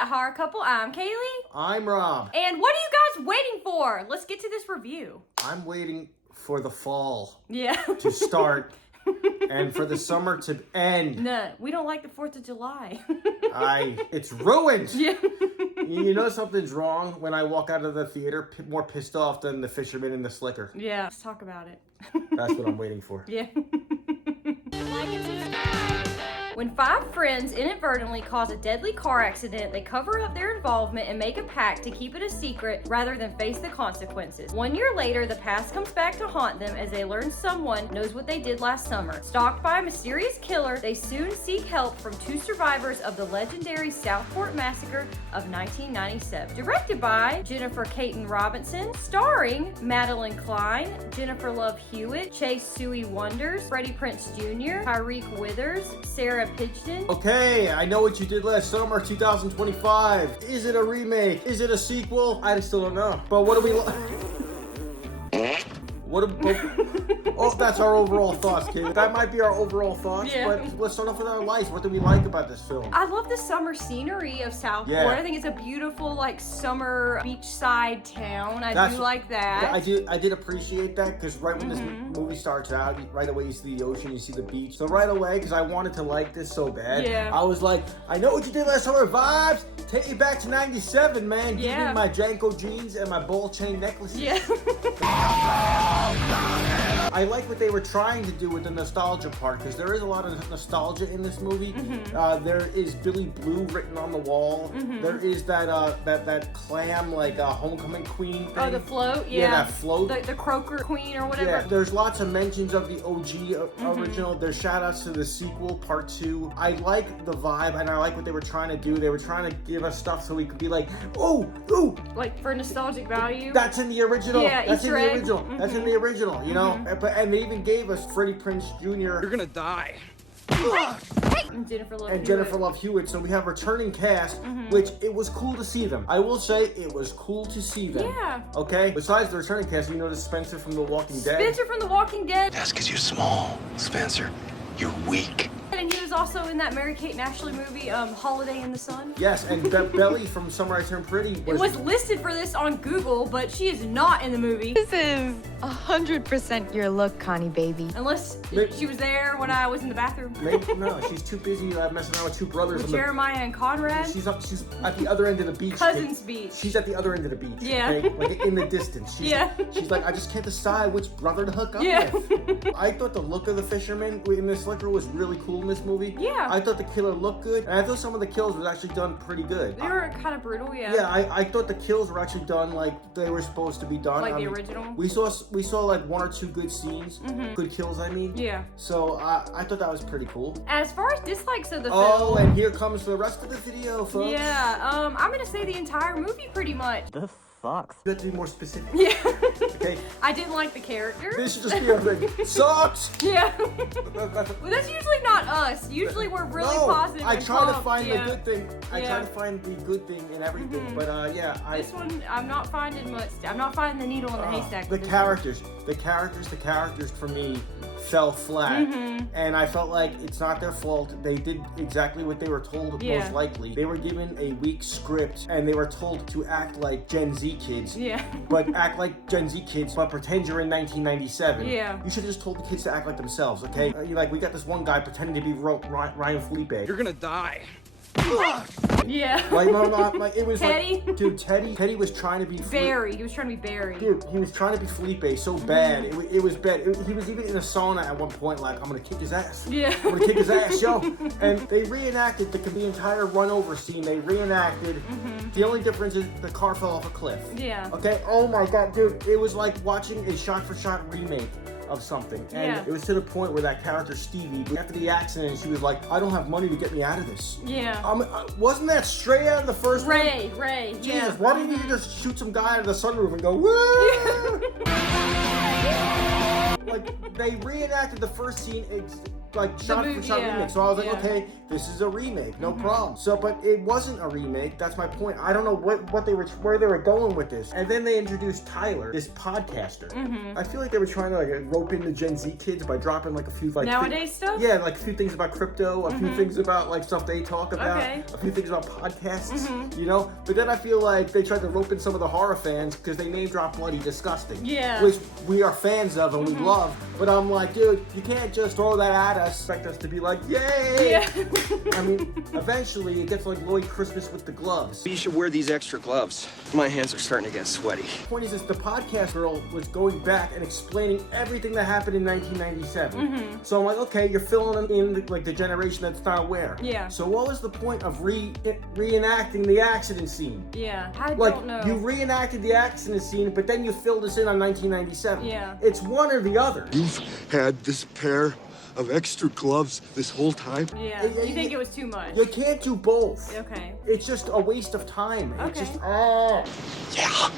That Horror Couple. I'm Kaylee. I'm Rob. And what are you guys waiting for? Let's get to this review. I'm waiting for the fall to start and for the summer to end. No, we don't like the 4th of July. It's ruined. Yeah. You know something's wrong when I walk out of the theater more pissed off than the fisherman and the slicker. Yeah, let's talk about it. That's what I'm waiting for. Yeah. When 5 friends inadvertently cause a deadly car accident, they cover up their involvement and make a pact to keep it a secret rather than face the consequences. 1 year later, the past comes back to haunt them as they learn someone knows what they did last summer. Stalked by a mysterious killer, they soon seek help from 2 survivors of the legendary Southport Massacre of 1997. Directed by Jennifer Caton Robinson, starring Madeline Klein, Jennifer Love Hewitt, Chase Suey Wonders, Freddie Prinze Jr., Tyreek Withers, Sarah Pidgeon. Okay, I know what you did last summer, 2025. Is it a remake? Is it a sequel? I still don't know. But what do we oh, that's our overall thoughts, kid. That might be our overall thoughts, but let's start off with our lights. What do we like about this film? I love the summer scenery of Southport. Yeah. I think it's a beautiful, like, summer beachside town. I do like that. I did appreciate that, because right when this movie starts out, right away you see the ocean, you see the beach. So right away, because I wanted to like this so bad, I was like, I know what you did last summer, vibes. Take me back to 97, man. Give me my Janko jeans and my ball chain necklaces. Yeah. I like what they were trying to do with the nostalgia part, because there is a lot of nostalgia in this movie. There is Billy Blue written on the wall. There is that clam, like homecoming queen thing. Oh, the float, Yeah, that float. The croaker queen or whatever. Yeah, there's lots of mentions of the OG original. There's shout outs to the sequel, part 2. I like the vibe, and I like what they were trying to do. They were trying to give us stuff so we could be like, ooh. Like, for nostalgic value. That's in the original. Yeah, that's Easter in the egg. original. That's in the original, you know? And they even gave us Freddie Prinze Jr. You're gonna die. And Jennifer Love Hewitt. So we have returning cast, which it was cool to see them. I will say it was cool to see them. Yeah. Okay? Besides the returning cast, you notice Spencer from The Walking Dead. Spencer from The Walking Dead. That's because you're small, Spencer. You're weak. And he was also in that Mary-Kate and Ashley movie, Holiday in the Sun. Yes, and Belly from Summer I Turned Pretty was listed for this on Google, but she is not in the movie. This is 100% your look, Connie baby. Unless she was there when I was in the bathroom. No, she's too busy messing around with 2 brothers. With Jeremiah and Conrad. She's at the other end of the beach. Cousins Beach. She's at the other end of the beach. Yeah. Okay? Like in the distance. She's like, I just can't decide which brother to hook up with. I thought the look of the fisherman in this slicker was really cool in this movie. Yeah. I thought the killer looked good, and I thought some of the kills was actually done pretty good. They were kind of brutal, Yeah, I thought the kills were actually done like they were supposed to be done. Like the original? We saw like 1 or 2 good scenes. Good kills, I mean. Yeah. So I thought that was pretty cool. As far as dislikes of the film. Oh, and here comes the rest of the video, folks. Yeah, I'm gonna say the entire movie pretty much. This sucks. You have to be more specific. Yeah. Okay. I didn't like the character. This should just be a thing. Sucks. Yeah. Well, that's usually not us. Usually we're really positive. I and try to pumped, find the good thing. I try Yeah. to find the good thing in everything. But this one, I'm not finding much. I'm not finding the needle in the haystack. The characters for me fell flat, and I felt like it's not their fault. They did exactly what they were told. Most likely, they were given a weak script, and they were told to act like Gen Z kids. Yeah. But act like Gen Z kids, but pretend you're in 1997. Yeah. You should have just told the kids to act like themselves, okay? Like, we got this one guy pretending to be Ryan Felipe. You're gonna die. Yeah. Like it was Teddy? like, dude, Teddy was trying to be Barry. He was trying to be Barry. Dude, he was trying to be Felipe so bad. It was bad. He was even in a sauna at one point, like, I'm gonna kick his ass. Yeah. I'm gonna kick his ass, yo. And they reenacted the entire run over scene. They reenacted. The only difference is the car fell off a cliff. Yeah. Okay. Oh my god, dude. It was like watching a shot-for-shot remake of something, and it was to the point where that character Stevie, after the accident, she was like, I don't have money to get me out of this. Yeah. Wasn't that straight out of the first one? Ray. Jesus, why didn't you just shoot some guy out of the sunroof and go, woo? like they reenacted the first scene. Like shot for shot remake. So I was like, okay, this is a remake, no problem. So, but it wasn't a remake. That's my point. I don't know where they were going with this. And then they introduced Tyler, this podcaster. I feel like they were trying to like rope in the Gen Z kids by dropping like a few like nowadays stuff. Yeah, like a few things about crypto, a few things about like stuff they talk about, a few things about podcasts. You know. But then I feel like they tried to rope in some of the horror fans because they name drop Bloody Disgusting. Yeah. Which we are fans of and we love. But I'm like, dude, you can't just throw that at us. Expect us to be like, yay! Yeah. I mean, eventually it gets like Lloyd Christmas with the gloves. You should wear these extra gloves. My hands are starting to get sweaty. The point is, the podcast girl was going back and explaining everything that happened in 1997. So I'm like, okay, you're filling in like the generation that's not aware. Yeah. So what was the point of reenacting the accident scene? Yeah, I don't know. You reenacted the accident scene, but then you filled us in on 1997. Yeah. It's one or the other. You've had this pair of extra gloves this whole time? Yeah. You think it was too much? You can't do both. Okay. It's just a waste of time. Okay. It's just, Yeah.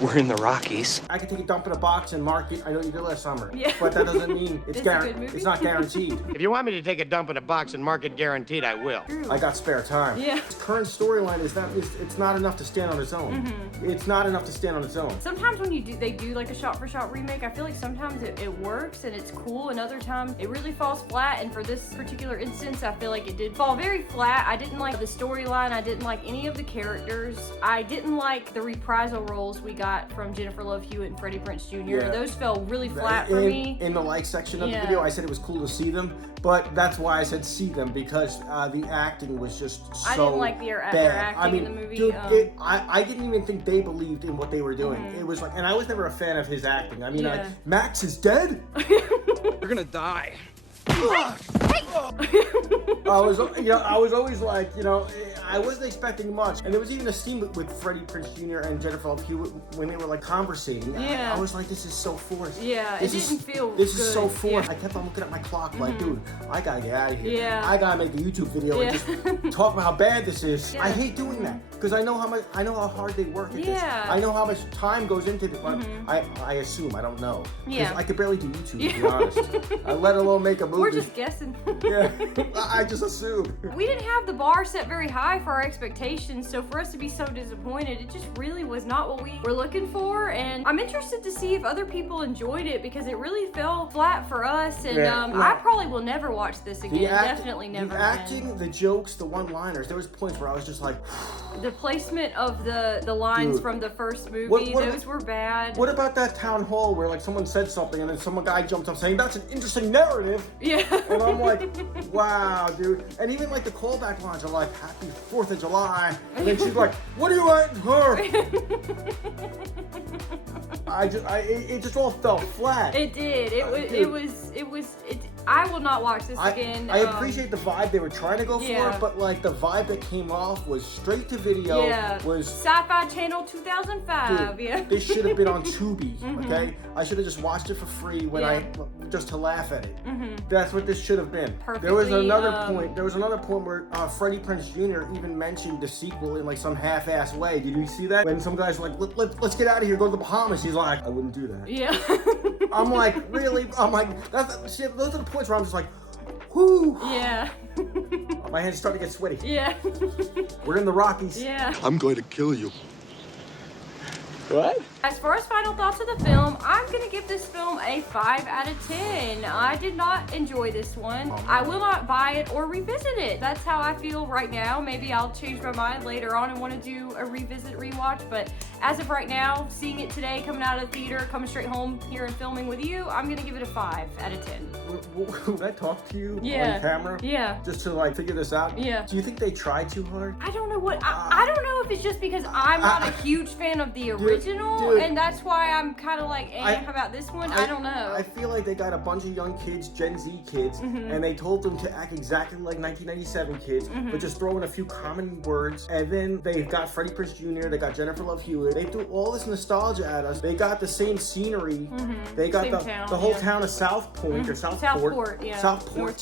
We're in the Rockies. I could take a dump in a box and mark it. I know you did last summer. Yeah. But that doesn't mean it's it's not guaranteed. If you want me to take a dump in a box and mark it guaranteed, I will. I got spare time. Yeah. Its current storyline is it's not enough to stand on its own. It's not enough to stand on its own. Sometimes when they do like a shot-for-shot remake, I feel like sometimes it works and it's cool, and other times it really falls flat. And for this particular instance, I feel like it did fall very flat. I didn't like the storyline. I didn't like any of the characters. I didn't like the reprisal roles we got from Jennifer Love Hewitt and Freddie Prinze Jr. Yeah. Those fell really flat for me. In the like section of the video, I said it was cool to see them, but that's why I said see them, because the acting was just so I didn't like their acting in the movie. Dude, I didn't even think they believed in what they were doing. It was like, and I was never a fan of his acting. I mean, like, Max is dead? You're gonna die. I was always like, I wasn't expecting much. And there was even a scene with Freddie Prinze Jr. and Jennifer Love Hewitt when they were like conversating. Yeah. I was like, this is so forced. Yeah, it didn't feel This good. is so forced. Yeah. I kept on looking at my clock like, dude, I gotta get out of here. Yeah. I gotta make a YouTube video and just talk about how bad this is. Yeah. I hate doing that because I know how hard they work at this. I know how much time goes into it, but I assume, I don't know. Yeah. I could barely do YouTube, to be honest. Let alone make a movie. We're just guessing. Yeah, I just assumed. We didn't have the bar set very high for our expectations, so for us to be so disappointed, it just really was not what we were looking for. And I'm interested to see if other people enjoyed it, because it really fell flat for us. And I probably will never watch this again. Definitely never. The acting, the jokes, the one-liners. There was points where I was just like, the placement of the lines from the first movie, those were bad. What about that town hall where like someone said something and then some guy jumped up saying that's an interesting narrative? Yeah. And I'm like, wow, dude. And even like the callback lines are like, Happy 4th of July. And then she's like, what do you want her? It just all fell flat. It did. I will not watch this again. I appreciate the vibe they were trying to go for, but like the vibe that came off was straight to video. Was Sci-Fi Channel 2005. Dude, this should have been on Tubi. Okay, I should have just watched it for free when just to laugh at it. That's what this should have been. There was another point. There was another point where Freddie Prinze Jr. even mentioned the sequel in like some half-ass way. Did you see that? When some guys were like, let's get out of here, go to the Bahamas. He's like, I wouldn't do that. Yeah. I'm like, really? I'm like, those are the points where I'm just like, whoo. Yeah. My hands start to get sweaty. Yeah. We're in the Rockies. Yeah. I'm going to kill you. What? As far as final thoughts of the film, I'm going to give this film a 5 out of 10. I did not enjoy this one. I will not buy it or revisit it. That's how I feel right now. Maybe I'll change my mind later on and want to do a revisit rewatch, but as of right now, seeing it today, coming out of the theater, coming straight home here and filming with you, I'm going to give it a 5 out of 10. Would I talk to you on camera? Yeah. Just to like figure this out? Yeah. Do you think they tried too hard? I don't know what, I don't know if it's just because I'm not a huge fan of the original, and that's why I'm kind of like, about this one? I don't know. I feel like they got a bunch of young kids, Gen Z kids, and they told them to act exactly like 1997 kids, but just throw in a few common words, and then they got Freddie Prinze Jr., they got Jennifer Love Hewitt, they threw all this nostalgia at us, they got the same scenery, they got the whole town of South Point, or Southport,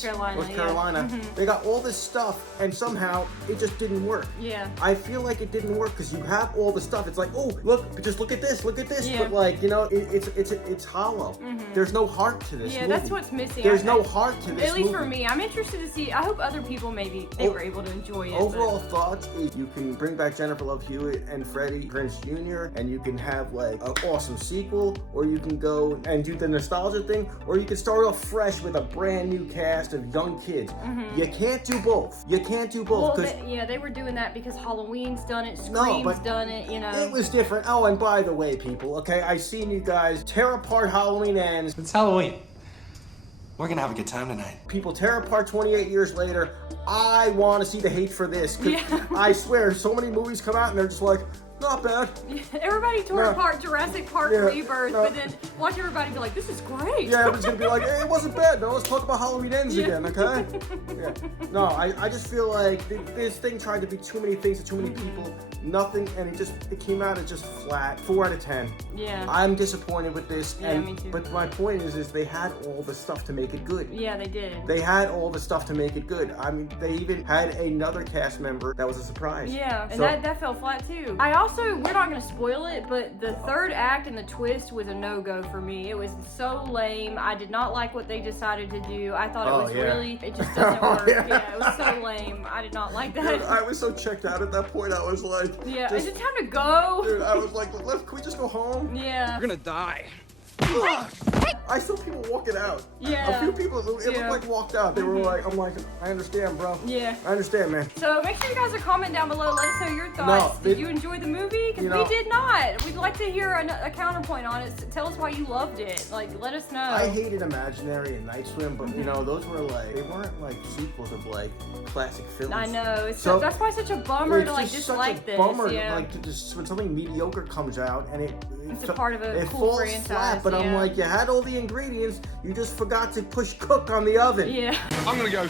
North Carolina. They got all this stuff, and somehow it just didn't work. Yeah. I feel like it didn't work because you have all the stuff. It's like, oh, look, just look at this. this, but like, you know, it's hollow. There's no heart to this movie. That's what's missing. There's no heart to this At least movie. for me. I'm interested to see. I hope other people maybe they were able to enjoy it. Overall thoughts is you can bring back Jennifer Love Hewitt and Freddie Prinze Jr. and you can have like an awesome sequel, or you can go and do the nostalgia thing, or you can start off fresh with a brand new cast of young kids. You can't do both. You can't do both. Well, they were doing that because Halloween's done it, Scream's done it, you know. It was different. Oh, and by the way, people, okay, I've seen you guys tear apart Halloween Ends. It's Halloween. We're gonna have a good time tonight. People tear apart 28 years later. I want to see the hate for this. I swear, so many movies come out and they're just like, not bad. Everybody tore apart Jurassic Park Rebirth, but then watch everybody be like, this is great. Yeah, everyone's gonna be like, hey, it wasn't bad. Now let's talk about Halloween Ends again, okay? No, I just feel like this thing tried to be too many things to too many people. Nothing, and it came out as just flat. 4 out of 10. Yeah. I'm disappointed with this. Yeah, me too. But my point is they had all the stuff to make it good. Yeah, they did. They had all the stuff to make it good. I mean, they even had another cast member that was a surprise. Yeah, and that fell flat too. We're not gonna spoil it, but the third act and the twist was a no-go for me. It was so lame. I did not like what they decided to do. I thought it was really, it just doesn't work. Yeah, it was so lame. I did not like that. Dude, I was so checked out at that point. I was like, is it time to go? Dude, I was like, can we just go home? Yeah. We're gonna die. I saw people walking out. Yeah. A few people, it looked like walked out. They were like, I'm like, I understand, bro. Yeah. I understand, man. So make sure you guys are comment down below. Let us know your thoughts. Did you enjoy the movie? Because we did not. We'd like to hear a counterpoint on it. Tell us why you loved it. Like, let us know. I hated Imaginary and Night Swim, but you know, those were like, they weren't like sequels of like classic films. I know. That's why it's such a bummer to like dislike this. Bummer, like just when something mediocre comes out and it's a part of a it cool falls franchise. Flat, but I'm like, you had all the ingredients, you just forgot to push cook on the oven. Yeah. I'm gonna go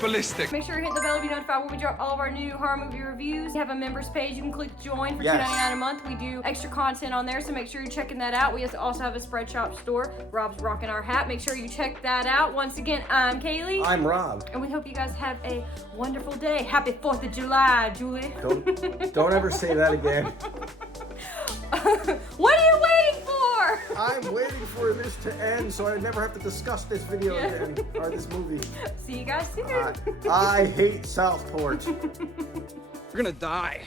ballistic. Make sure you hit the bell to be notified when we drop all of our new horror movie reviews. We have a members page. You can click join for $2.99 a month. We do extra content on there, so make sure you're checking that out. We also have a spread shop store. Rob's rocking our hat. Make sure you check that out. Once again, I'm Kaylee. I'm Rob. And we hope you guys have a wonderful day. Happy 4th of July, Julie. Don't ever say that again. What are you waiting for? I'm waiting for this to end so I never have to discuss this video again, or this movie. See you guys soon. I hate Southport. We're gonna die.